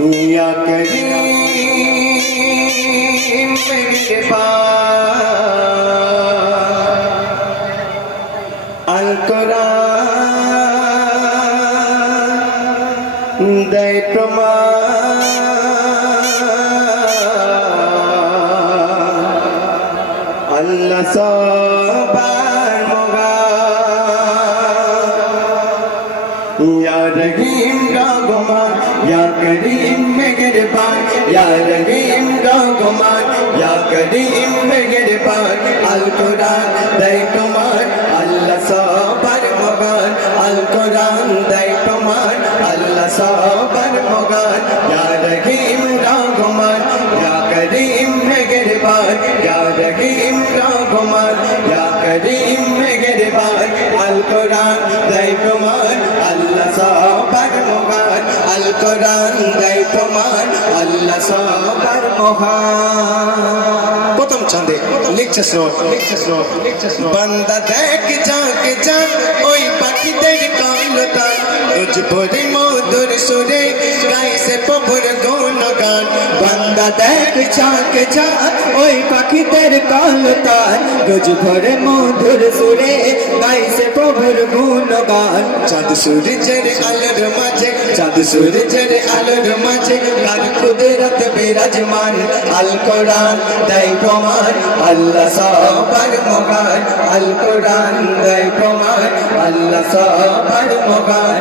या करीम मेरे पास अलकुरान दे प्रमाण अल्लाह सा রহমান ইয়া করিম মেহেরবান ইয়া রহিম রহমান ইয়া করিম মেহেরবান আল কোরআন দেয় তোমার আল্লাহ সবার মগান আল কোরআন দেয় তোমার আল্লাহ সবার মগান ইয়া প্রথম ছন্দে লিখছে শ্লোক লিখছে শ্লোক লিখছে শ্লোক বান্দা দেখ, যাক যাক, ওই পাখিদের কলতান রোজ ভরে মধুর সুরে বান্দা দেখ যাক যাক ওই পাখিদের কলতান রোজ ভরে মধুর সুরে গাইছে প্রভুর গুণগান। চাঁদ সূর্যের আলোর মাঝে, চাঁদ সূর্যের আলোর মাঝে কার কুদরত বিরাজমান। আল কোরআন দেয় প্রমাণ, আল্লাহ সবার মগান। আল কোরআন দেয় প্রমাণ, আল্লাহ সবার মগান।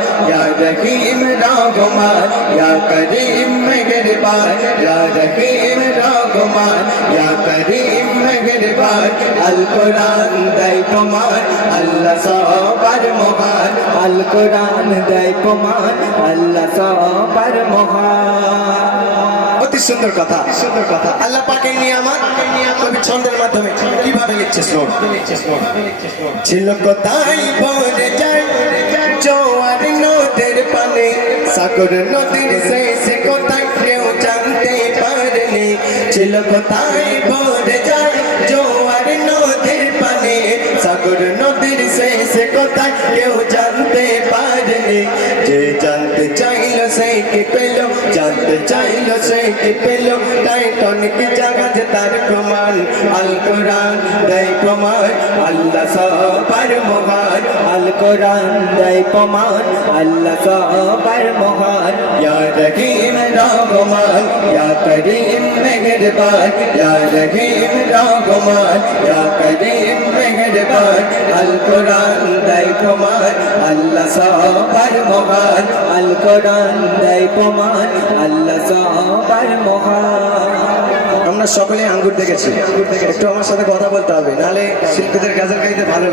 ইয়া রহিম রহমান ইয়া করিম মেহেরবান ইয়া রহিম রহমান ইয়া করিম মেহেরবান আল কোরআন দেয় প্রমাণ আল্লাহ সবার মহান আল কোরআন দেয় প্রমাণ আল্লাহ সবার মহান অতি সুন্দর কথা সুন্দর কথা আল্লাহ পাকের নিয়ামত কবি ছন্দের মাধ্যমে কীভাবে লিখছে শ্লোক ছিল কোথায় ভরে যায় জোয়ার নদের পানে সাগর নদীর শেষে কোথায় কেউ জানতে পারেনি ছিল কোথায় ভরে যায় জোয়ার নদীর পানে সাগর নদীর শেষে কোথায় কেউ জানতে পারেনি কি পেল, জানতে চাইল সে কি পেল তাই টনিক জাগাজ তার প্রমাণ? আল কোরআন দেয় প্রমাণ, আল্লাহ সবার মহান। আল কোরআন দেয় প্রমাণ, আল্লাহ সবার মহান। ইয়া রহিম রহমান, ইয়া করিম মেহেরবান। ইয়া রহিম রহমান, ইয়া করিম মেহেরবান। আল কোরআন দেয় প্রমাণ, আল্লাহ সবার মহান, আল কোরআন দেয় প্রমাণ, আল্লাহ সবার মহান। আমরা সকলে আঙ্গুর দেখেছি। একটু আমার সাথে কথা বলতে হবে, নাহলে শিল্পীদের গাজার গাইতে ভালো লাগে।